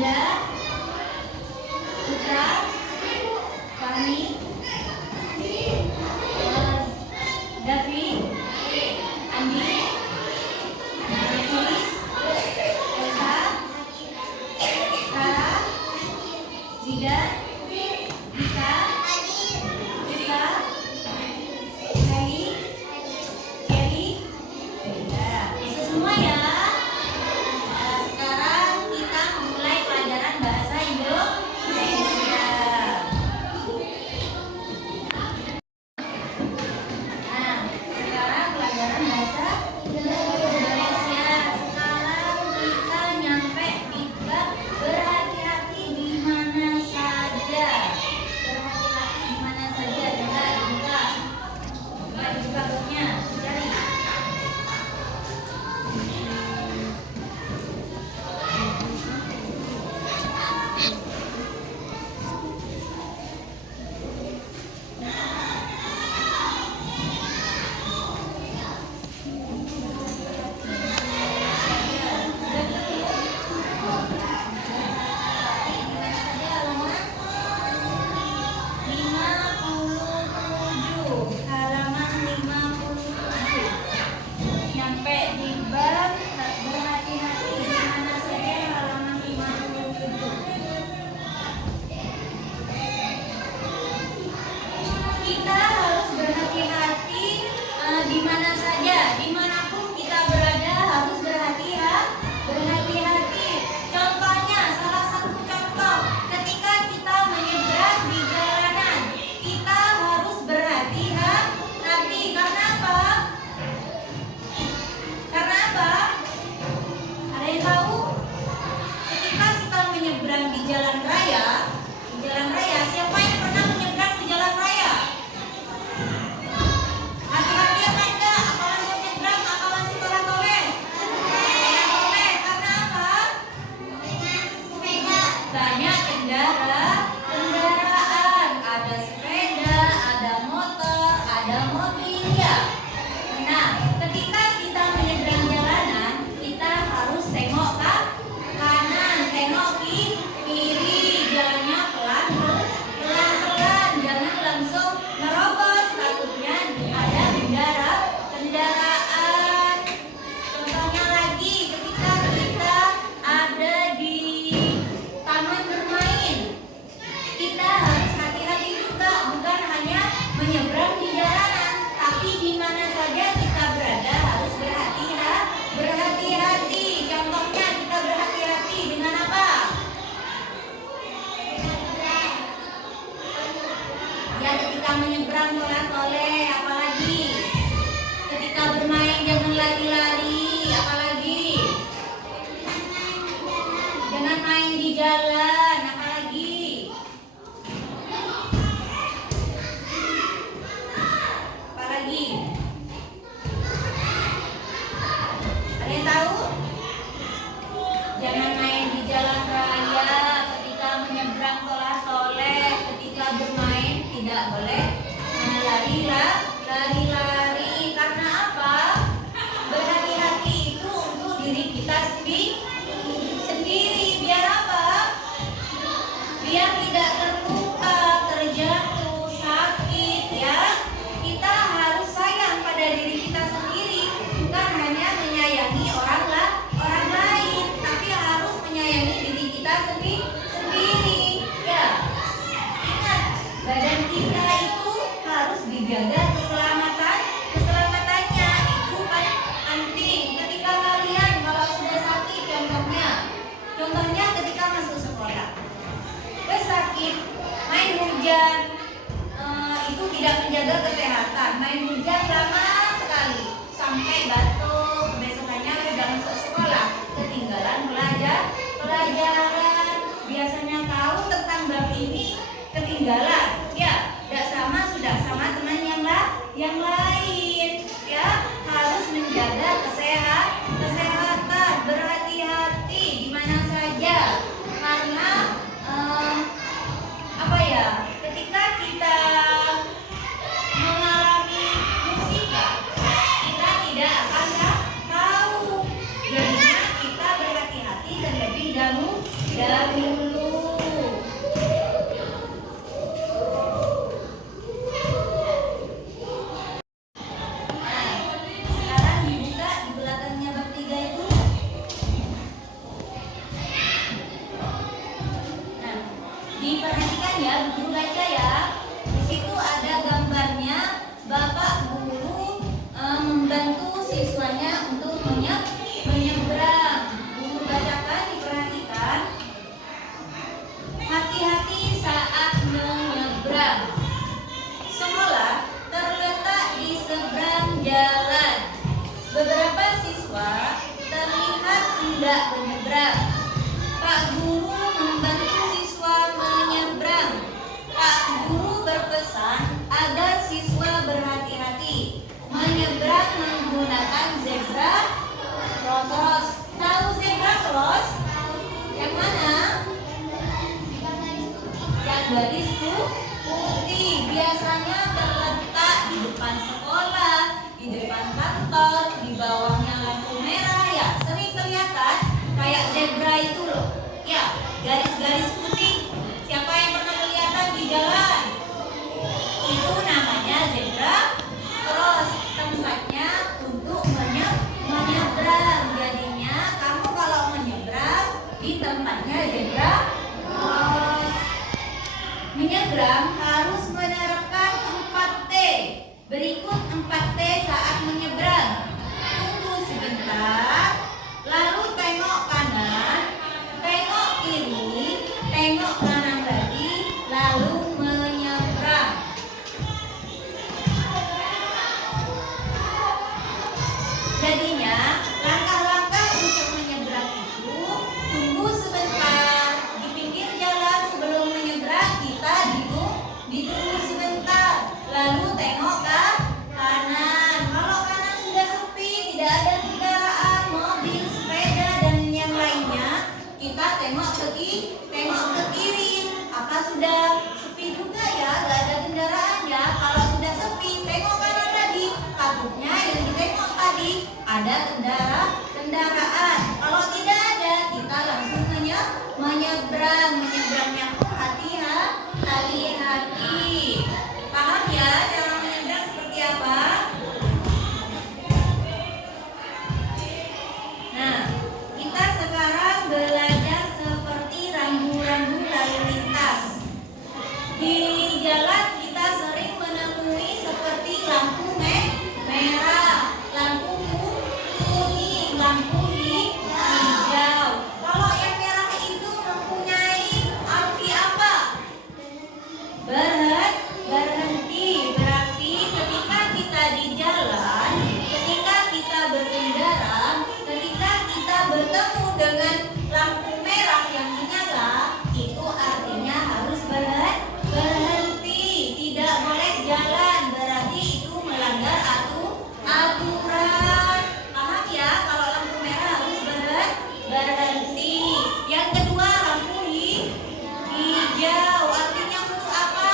Dinda, Putra, Fahmi, Davi, Andi, Tulis, Elsa, Kara, Zidan, Dika, Dika, Hei, Kelly. Ya, bisa semua ya. Nah, sekarang kita memulai pelajaran bahasa Indonesia. Nah, sekarang pelajaran bahasa Indonesia. Sekarang kita nyampe di bab berhati-hati di mana saja. Berhati-hati di mana saja. Coba dibuka. Coba dibuka babnya. Cari. Halaman 57. Nyampe di bab berhati-hati di mana saja, halaman 57. Kita harus berhati-hati di mana saja, dimanapun kita berada harus berhati-hati. Contohnya, salah satu contoh, ketika kita menyeberang di jalanan, kita harus berhati-hati. Karena apa? Karena apa? Ada yang tahu? Ketika kita menyeberang di jalan raya, siapa yang pernah menyeberang di jalan raya? Hati-hati apa enggak? Apa masih menyeberang? Apa masih toleh-toleh? Toleh-toleh. Karena apa? Banyak kendaraan. Ada sepeda, ada motor, ada mobil ya. Nah, ketika kita menyeberang jalanan, kita harus tengok ke kanan, tengok kiri, jalannya pelan-pelan, jangan langsung nerobos, takutnya ada kendaraan. Contohnya lagi, ketika kita ada di taman bermain, kita harus hati-hati juga, bukan hanya menyeberang di jalanan, tapi di mana saja kita berada harus berhati-hati. Contohnya kita berhati-hati dengan apa? Ya, ketika menyeberang toleh-toleh, apalagi ketika bermain jangan lari-lari, apalagi jangan main di jalan, apalagi ada yang tahu? Jangan main di jalan raya, ketika menyeberang toleh-toleh, ketika bermain tidak boleh lari-lari. Karena apa? Berhati-hati itu untuk diri kita sendiri. Biar apa? Biar tidak terluka, terjatuh, sakit ya. Kita harus sayang pada diri kita sendiri, bukan hanya menyayangi orang lain, tapi harus menyayangi diri kita sendiri ya. Ingat, badan kita itu harus dijaga keselamatannya, itu paling penting. Ketika kalian kalau sudah sakit, contohnya ketika masuk sekolah, sakit, main hujan, itu tidak menjaga kesehatan. Main hujan lama sekali sampai batuk, besokannya sudah masuk sekolah, ketinggalan pelajaran. Biasanya tahu tentang bab ini, ketinggalan ya, tidak sudah sama teman yang lain ya. Harus menjaga kesehatan, berhati-hati di mana saja. Karena ketika kita mengalami musibah, kita tidak akan tahu. Jadinya kita berhati-hati dan lebih dahulu tidak menyeberang. Pak Guru membantu siswa menyeberang. Pak Guru berpesan agar siswa berhati-hati menyeberang menggunakan zebra cross. Tahu zebra cross? Yang mana? Yang garis putih, biasanya terletak di depan sekolah, di depan kantor, di bawahnya lampu merah ya. Sering kelihatan kayak zebra itu loh. Ya, garis-garis putih. Siapa yang pernah kelihatan di jalan? Itu namanya zebra cross. Tempatnya untuk menyeberang. Jadinya kamu kalau menyeberang di tempatnya zebra cross. Menyeberang harus menerapkan 4T. Berikut 4T saat menyeberang. Tunggu sebentar, lalu tengok kanan, tengok kiri, tengok kanan lagi, lalu menyeberang. Jadinya langkah-langkah untuk menyeberang itu, tunggu sebentar di pinggir jalan sebelum menyeberang, kita ditunggu sebentar, lalu tengok ke kanan. Kalau kanan sudah sepi, tidak ada kendaraan, mobil, sepeda dan yang lainnya, kita tengok ke kiri. Apa sudah sepi juga ya, gak ada kendaraan ya? Kalau sudah sepi, tengok kanan lagi. Takutnya yang ditengok tadi ada kendaraan. Kalau tidak ada, kita langsung menyeberang. Menyeberangnya pun hati-hati. Paham ya cara menyeberang seperti apa? Nah, kita sekarang belajar seperti rambu-rambu lalu lintas. Di jalan kita sering menemui seperti lampu merah, lampu kuning, lampu hijau. Kalau yang merah itu mempunyai arti apa? Berhenti. Berarti ketika kita di jalan, ketika kita berkendara, ketika kita bertemu dengan lampu merah yang menyala, itu artinya harus berhenti, tidak boleh jalan. Berarti itu melanggar aturan. Paham ya? Kalau lampu merah harus berhenti. Yang kedua, lampu hijau. Artinya untuk apa?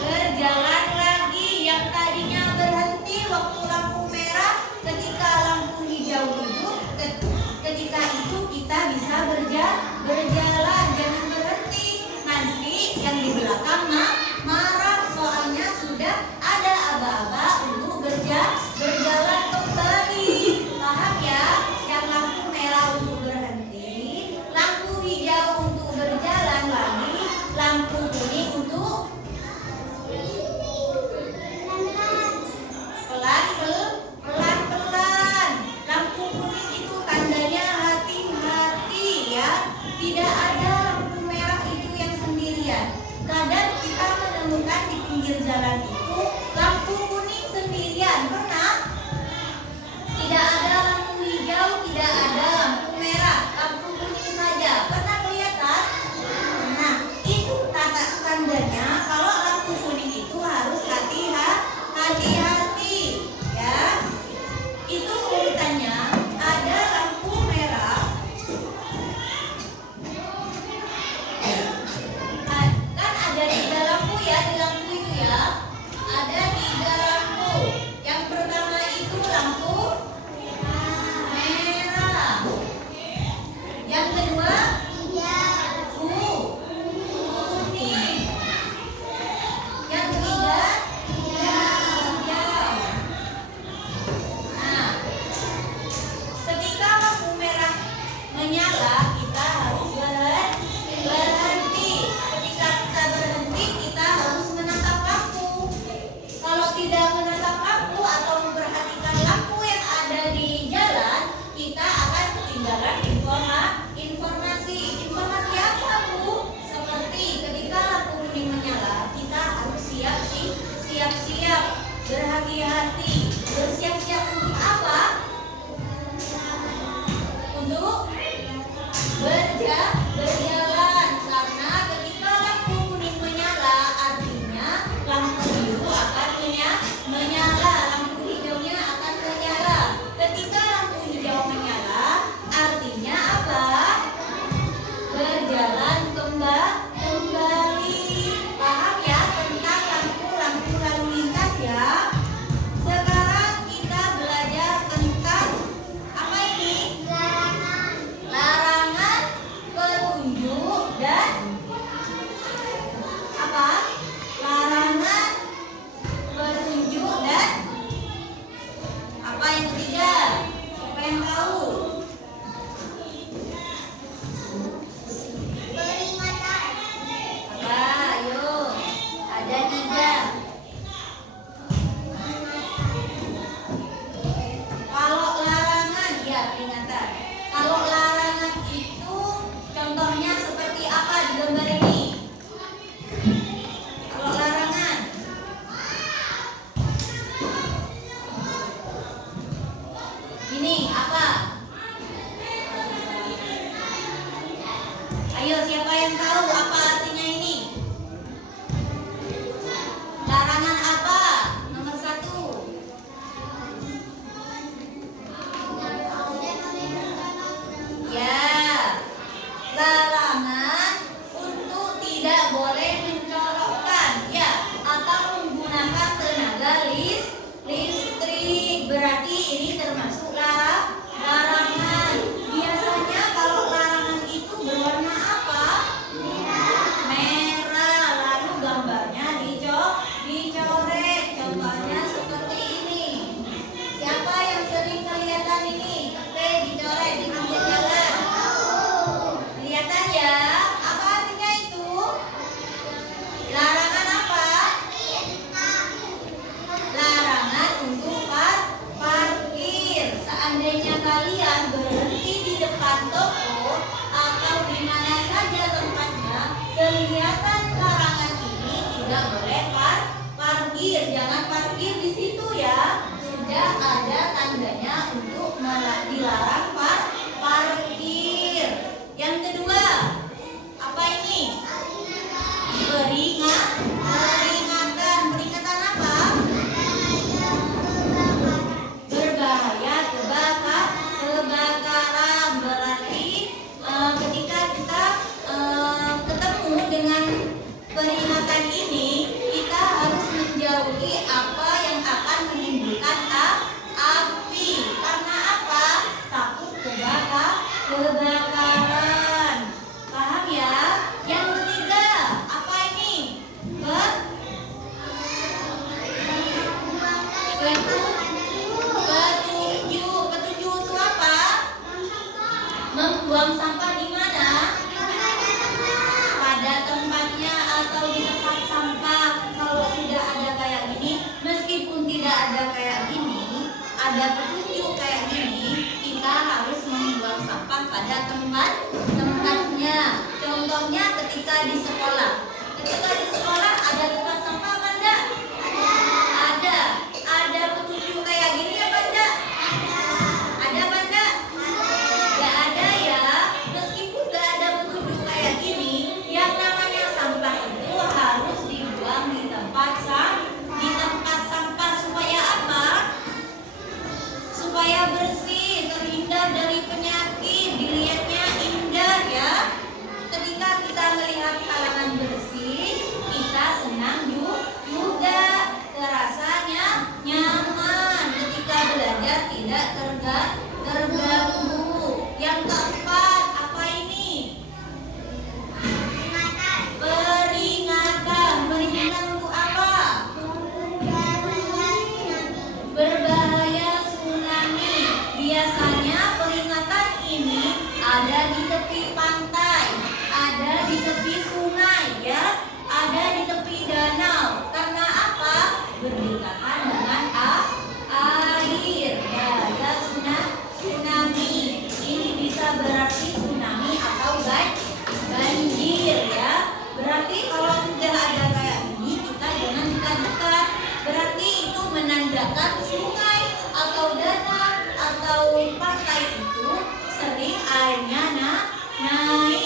Berjalan lagi. Yang tadinya berhenti waktu lampu merah, ketika lampu hijau hidup, ketika itu kita bisa berjalan. Jangan berhenti. Nanti yang di belakang marah, soalnya sudah ada aba-aba untuk berjalan kembali. Paham ya? Yang lampu merah untuk berhenti, lampu hijau untuk berjalan lagi, lampu kuning untuk pelan-pelan. Lampu kuning itu tandanya hati-hati ya. Tidak ada lampu merah itu yang sendirian. Kadang kita menemukan di pinggir jalan itu lampu kuning sendirian. Pernah? Tidak ada lampu hijau, tidak ada lampu merah, lampu kuning saja. Pernah kelihatan? Nah, itu tandanya kalau lampu kuning itu harus hati-hati ya. Itu urutannya, ada lampu merah. Kan ada 3 lampu ya, di lampu itu ya. Ada 3 lampu. Yang pertama itu lampu merah. Yang kedua putih. Yang ketiga hijau. Nah, ketika lampu merah menyala, kita harus berhenti. Ketika kita berhenti, kita harus menatap lampu. Kalau tidak menatap lampu atau memperhatikan lampu yang ada di jalan, kita akan ketinggalan informasi. Informasi apa, Bu? Seperti ketika lampu kuning menyala, kita harus siap-siap, berhati-hati. Bersiap-siap untuk apa? berjalan. Karena ketika lampu kuning menyala, artinya lampu biru akan menyala, lampu hijaunya akan menyala. Ketika lampu hijau menyala, artinya apa? Berjalan kembali. Paham ya tentang lampu lalu lintas ya? Sekarang kita belajar tentang apa ini? Larangan, petunjuk, dan apa? Larangan, petunjuk, dan apa yang ketiga? Siapa yang tahu? Apa? Ayo. Ada 3. Kalau larangan, ya peringatan. Kalau larangan itu contohnya seperti apa di gambar ini? Kalau larangan, ini apa? Ayo, siapa yang tahu apa artinya ini? Larangan apa? Nomor 1. Ya, larangan untuk tidak boleh mencolokkan ya atau menggunakan tenaga listrik. Berarti ini termasuk larangan. Biasanya kalau larangan itu berwarna apa? Merah. Lalu gambarnya dicoret. Contohnya seperti ini. Siapa yang sering kelihatan ini? Oke, dicoret di pinggir jalan. Kelihatan ya? Apa artinya itu? Larangan apa? Larangan untuk parkir. Seandainya kalian berhenti di depan toko atau di mana saja tempatnya, kelihatan larangan ini tidak boleh parkir. Jangan parkir di situ ya. Sudah ada tandanya untuk dilarang parkir. Yang kedua, apa ini? Peringatan. Peringatan apa? Berbahaya kebakaran. Berarti ketika kita ketemu dengan peringatan ini, kita harus menjauhi apa yang akan menimbulkan api. Karena apa? Takut kebakaran. Paham ya? Yang ketiga, apa ini? Petunjuk. Petunjuk itu apa? Membuang sampah di mana? Pada tempatnya atau di tempat sampah. Kalau sudah ada kayak gini, meskipun tidak ada kayak gini, ada petunjuk kayak gini, kita harus membuang sampah pada tempatnya. Contohnya ketika di sekolah. Ketika di sekolah ada tempat sampah apa enggak? Ada. Ada petunjuk kayak gini apa enggak? Ada apa enggak? Enggak ada ya. Meskipun enggak ada petunjuk kayak gini, yang namanya sampah itu harus dibuang di tempat sampah supaya apa? Supaya bersih, terhindar dari penyakit, dilihatnya indah ya. Ketika kita melihat halaman bersih, kita senang juga, terasanya nyaman. Ketika belajar tidak terganggu. Yang keempat, apa ini? Peringatan. Peringatan untuk apa? Berbahaya tsunami. Biasanya peringatan ini ada di tepi pantai, ada di tepi sungai ya, ada di tepi danau. Karena apa? Berdekatan dengan air. Bahaya tsunami. Ini bisa berarti tsunami atau banjir ya. Berarti kalau sudah ada kayak gini, kita jangan dekat-dekat. Berarti itu menandakan sungai atau danau atau pantai itu sering airnya naik.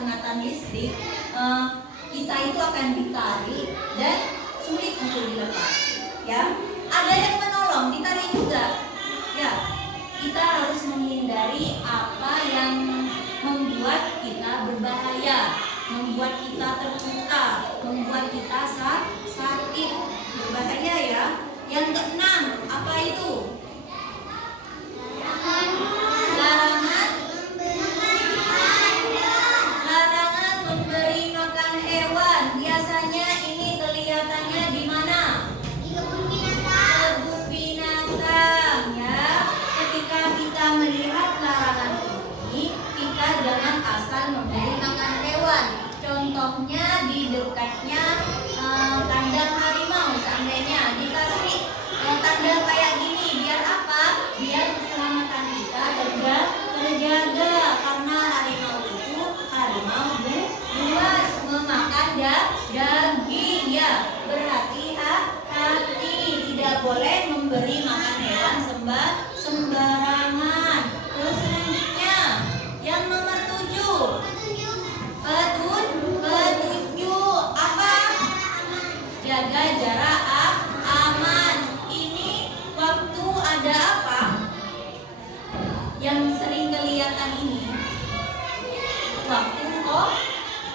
sengatan listrik, kita itu akan ditarik dan sulit untuk dilepas. Ya, ada yang menolong, ditarik juga. Ya, kita harus menghindari apa yang membuat kita berbahaya, membuat kita terluka, membuat kita sakit, berbahaya ya. Yang keenam, apa itu? Larangan memberi makan hewan. Biasanya ini kelihatannya di mana? Di kebun binatang ya. Ketika kita melihat larangan ini, kita jangan asal memberi makan hewan. Contohnya di dekatnya kandang harimau, seandainya dikasih tanda kayak gini, biar apa? Biar keselamatan kita terjaga, karena harimau itu buas, memakan daging ya. Berhati-hati, tidak boleh memberi makan hewan sembarangan. Terus selanjutnya yang nomor 7, petunjuk apa? Jaga jarak aman. Ini waktu ada apa yang sering kelihatan ini? Waktu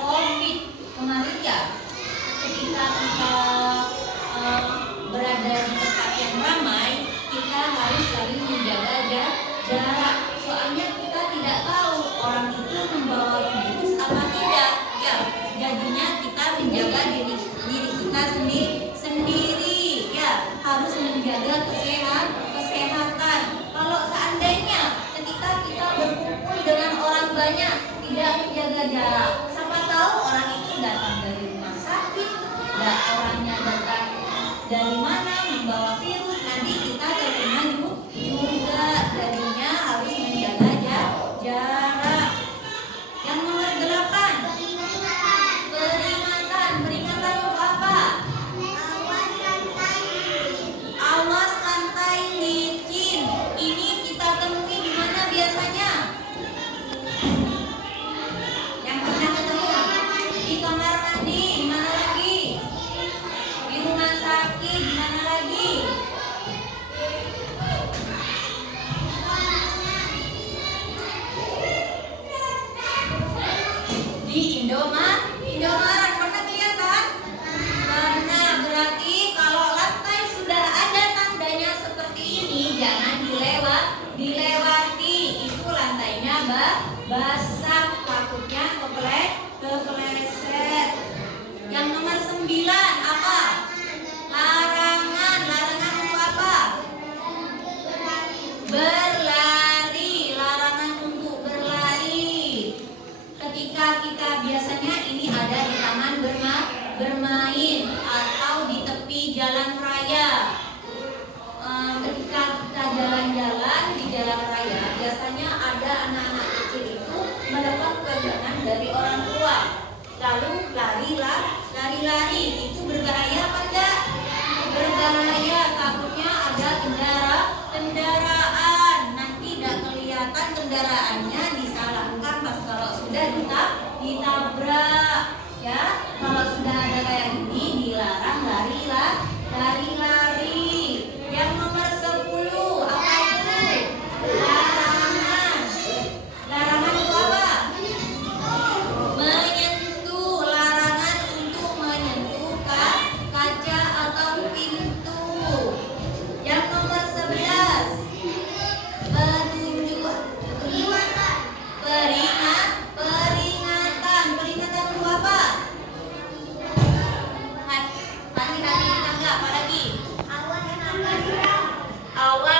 COVID kemarin ya, ketika kita berada di tempat yang ramai, kita harus saling menjaga jarak. Soalnya kita tidak tahu orang itu membawa virus apa tidak. Ya, jadinya kita menjaga diri kita sendiri. Ya, harus menjaga kesehatan. Kalau seandainya ketika kita berkumpul dengan orang banyak, tidak menjaga jarak, siapa tahu orang itu datang dari rumah sakit, orangnya datang dari mana membawa virus, nanti kita terkena juga. Jadinya harus menjaga jarak. Yang nomor 8, peringatan untuk apa? Awas lantai licin. Ini kita temui di mana biasanya? Yang pernah ketemu di kamar mandi, di mana lagi? Di rumah sakit, di mana lagi? Di Indomaret pernah kelihatan? Karena berarti kalau lantai sudah ada tandanya seperti ini, jangan dilewati. Itu lantainya basah, takutnya kepleset. Yang nomor 9 apa? Larangan untuk apa? Berlari. Larangan untuk berlari. Ketika kita biasanya ini ada di taman bermain atau di tepi jalan raya. Ketika kita jalan-jalan di jalan raya, biasanya ada anak-anak kecil itu mendapat pegangan dari orang tua, lalu lari. Itu berbahaya apa enggak? Berbahaya, takutnya ada kendaraan, nanti tidak kelihatan kendaraannya, disalahkan pas kalau sudah ditabrak ya. Kalau sudah ada kayak gini, dilarang lari. Yang nomor 10 apa itu? Larangan itu apa? Menyentuh. Larangan untuk menyentuh kaca atau pintu. Yang nomor 11, peringatan untuk apa? Hati-hati di tangga, apa lagi? Awas